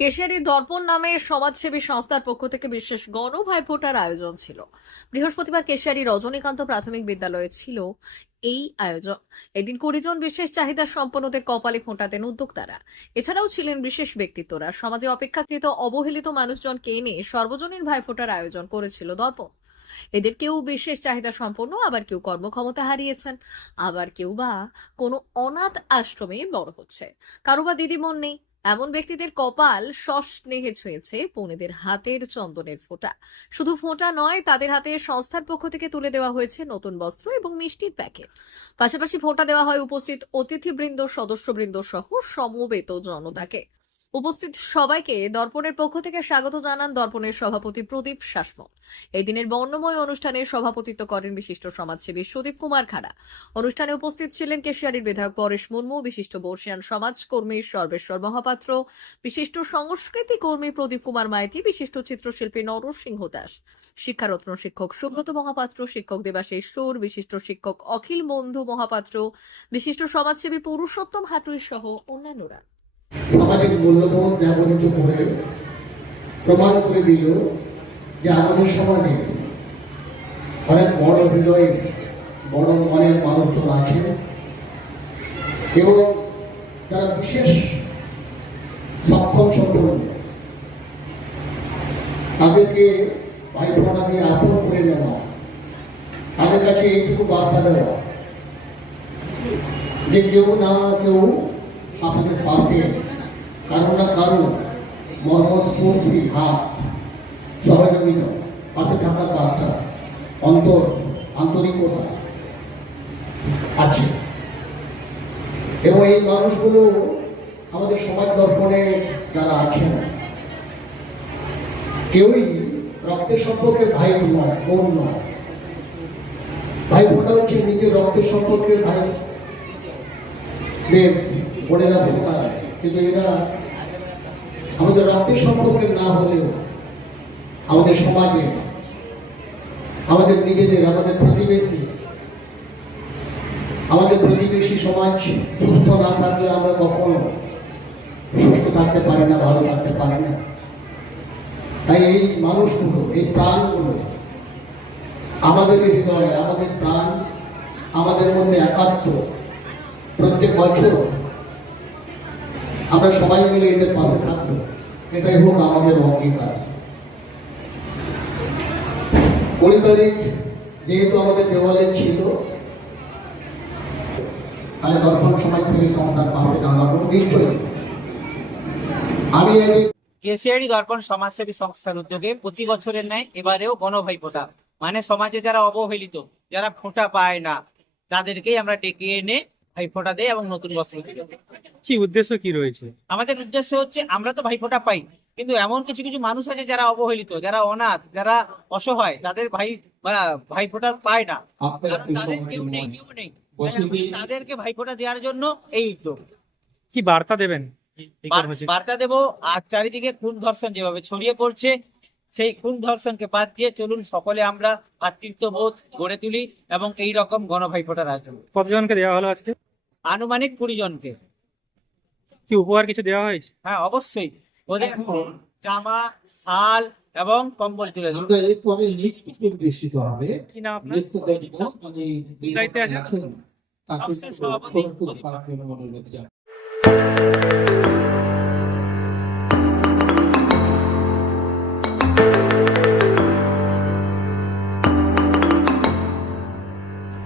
কেশিয়ারি দর্পণ নামে সমাজসেবী সংস্থার পক্ষ থেকে বিশেষ গণ ভাইফোঁটার আয়োজন ছিল। বৃহস্পতিবার কেশিয়ারি রজনীকান্ত প্রাথমিক বিদ্যালয়ে ছিল এই আয়োজন। এদিন কুড়ি জন বিশেষ চাহিদা সম্পন্নদের কপালে ফোঁটাতেন উদ্যোক্তারা। এছাড়াও ছিলেন বিশেষ ব্যক্তিত্বরা। সমাজে অপেক্ষাকৃত অবহেলিত মানুষজনকে এনে সর্বজনীন ভাইফোঁটার আয়োজন করেছিল দর্পণ। এদের কেউ বিশেষ চাহিদা সম্পন্ন, আবার কেউ কর্মক্ষমতা হারিয়েছেন, আবার কেউ বা কোনো অনাথ আশ্রমে বড় হচ্ছে। কারও বা দিদিমন নেই এমন ব্যক্তিদের কপাল সস্নেহে ছুঁয়েছে পৌনেদের হাতের চন্দনের ফোঁটা। শুধু ফোঁটা নয়, তাদের হাতে সংস্থার পক্ষ থেকে তুলে দেওয়া হয়েছে নতুন বস্ত্র এবং মিষ্টির প্যাকেট। পাশাপাশি ফোঁটা দেওয়া হয় উপস্থিত অতিথিবৃন্দ, সদস্যবৃন্দ সহ সমবেত জনতাকে। উপস্থিত সবাইকে দর্পণের পক্ষ থেকে স্বাগত জানান দর্পণের সভাপতি প্রদীপ শাসমল। এই দিনের বর্ণময় অনুষ্ঠানে সভাপতিত্ব করেন বিশিষ্ট সমাজসেবী সুদীপ কুমার খাড়া। অনুষ্ঠানে উপস্থিত ছিলেন কেশিয়ারির বিধায়ক পরেশ মুর্মু, বিশিষ্ট বর্ষিয়ান সমাজকর্মী সর্বেশ্বর মহাপাত্র, বিশিষ্ট সংস্কৃতি কর্মী প্রদীপ কুমার মাইতি, বিশিষ্ট চিত্রশিল্পী নরসিংহ দাস, শিক্ষারত্ন শিক্ষক সুব্রত মহাপাত্র, শিক্ষক দেবাশিস সুর, বিশিষ্ট শিক্ষক অখিল বন্ধু মহাপাত্র, বিশিষ্ট সমাজসেবী পুরুষোত্তম হাটুই সহ অন্যান্যরা। সামাজিক মূল্যবোধ জাগরিত করে প্রমাণ করে দিল যে আমাদের সমাজে অনেক বড় হৃদয় বড় মনের মানুষজন আছে এবং যারা বিশেষ সক্ষম সম্পন্ন তাদেরকে ভাইফোঁটা দিয়ে আপন করে নেওয়া, তাদের কাছে এইটুকু বার্তা দেওয়া যে কেউ না কেউ আপনাদের পাশে কারও না কারও মর্মস্পর্শী হাত, সহযোগিতা, পাশে থাকার বার্তা, অন্তর, আন্তরিকতা আছে। এবং এই মানুষগুলো আমাদের সমাজ দর্পণে যারা আছেন, কেউই রক্তের সম্পর্কে ভাই নয়, বোন নয়। ভাই বোনটা হচ্ছে নিজের রক্তের সম্পর্কে ভাই বোনেরা ভোটা দেয়। কিন্তু এরা আমাদের রক্তের সম্পর্কে না হলেও আমাদের সমাজে, আমাদের নিজেদের, আমাদের প্রতিবেশী আমাদের প্রতিবেশী সমাজ সুস্থ না থাকলে আমরা কখনো সুস্থ থাকতে পারি না, ভালো থাকতে পারি না? তাই এই মানুষগুলো, এই প্রাণগুলো আমাদের হৃদয়ে, আমাদের প্রাণ, আমাদের মধ্যে একাত্ম প্রত্যেক বছর আমরা সবাই মিলে এদের পাশে থাকব। এটাই হোক আমাদের অঙ্গীকার। কুড়ি তারিখ যেহেতু আমাদের দেওয়ালে ছিল, তাহলে দর্পণ সমাজসেবী সংস্থার পাশে দাঁড়াবো, নিশ্চয়ই। আমি কেশিয়ারি দর্পণ সমাজসেবী সংস্থার উদ্যোগে প্রতি বছরের ন্যায় এবারেও গণভাইফোঁটা মানে সমাজে যারা অবহেলিত, যারা ফোঁটা পায় না, তাদেরকেই আমরা ডেকে এনে ভাইফোঁটা দেয় এবং নতুন বস্ত্র দিই। কি উদ্দেশ্য কি রয়েছে? আমাদের উদ্দেশ্য হচ্ছে আমরা তো ভাইফোঁটা পাই কিন্তু এমন কিছু কিছু মানুষ আছে যারা অবহেলিত যারা অনাথ যারা অসহায় তাদের ভাই ভাইফোঁটা পায় না। তাদের কেউ নেই কেউ নেই। তাদেরকে ভাইফোঁটা দেওয়ার জন্য এই উদ্যোগ। কি বার্তা দেবেন? বার্তা দেবো আর চারিদিকে খুন ধর্ষণ যেভাবে ছড়িয়ে পড়ছে সেই খুন ধর্ষণকে বাদ দিয়ে চলুন সকলে আমরা ভাতৃত্ববোধ গড়ে তুলি এবং এই রকম গণভাইফোঁটার আয়োজন কতজনকে দেওয়া হলো আজকে? আনুমানিক কুড়ি জনকে। কি উপহার কিছু দেওয়া হয়েছে? হ্যাঁ অবশ্যই। ওদের জামা শাল এবং কম্বল তুলে লিখিত হবে। কি নাম আপনার? লিখিত মানে? তাকে অনুরোধ জানাই।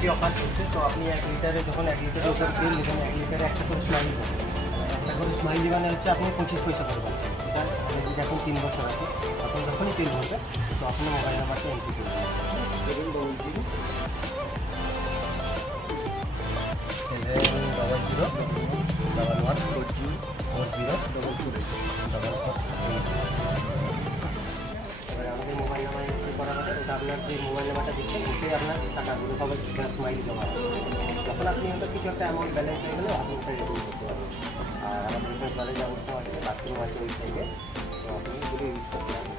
smiley offer করছে তো আপনি এক লিটারে যখন এক লিটারের উপর তেল নেবেন এক লিটারে একটা করে স্মাইলি একটা করে স্মাইলি মানে হচ্ছে আপনি পঁচিশ পয়সা পাবেন আপনি যদি এখন তিন বছর আছে তখন যখনই তেল ভরবে তো আপনার মোবাইল নাম্বারটা এন্ট্রি করবেন আপনার যে মোবাইল নাম্বারটা দিচ্ছেন ওটাই আপনার টাকাগুলো সবাই স্মাইলি জমা হবে যখন আপনি হয়তো কিছু একটা অ্যামাউন্ট ব্যালেন্স হয়ে গেলে, আপনি ওটা রেডিও করতে পারবেন। আর আমাদের এখানে জলের ব্যবস্থা আছে বাথরুম আছে, ওই সাইডে তো আপনি যদি ইউজ করতে পারবেন।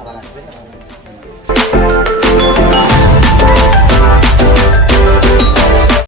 আবার আসবেন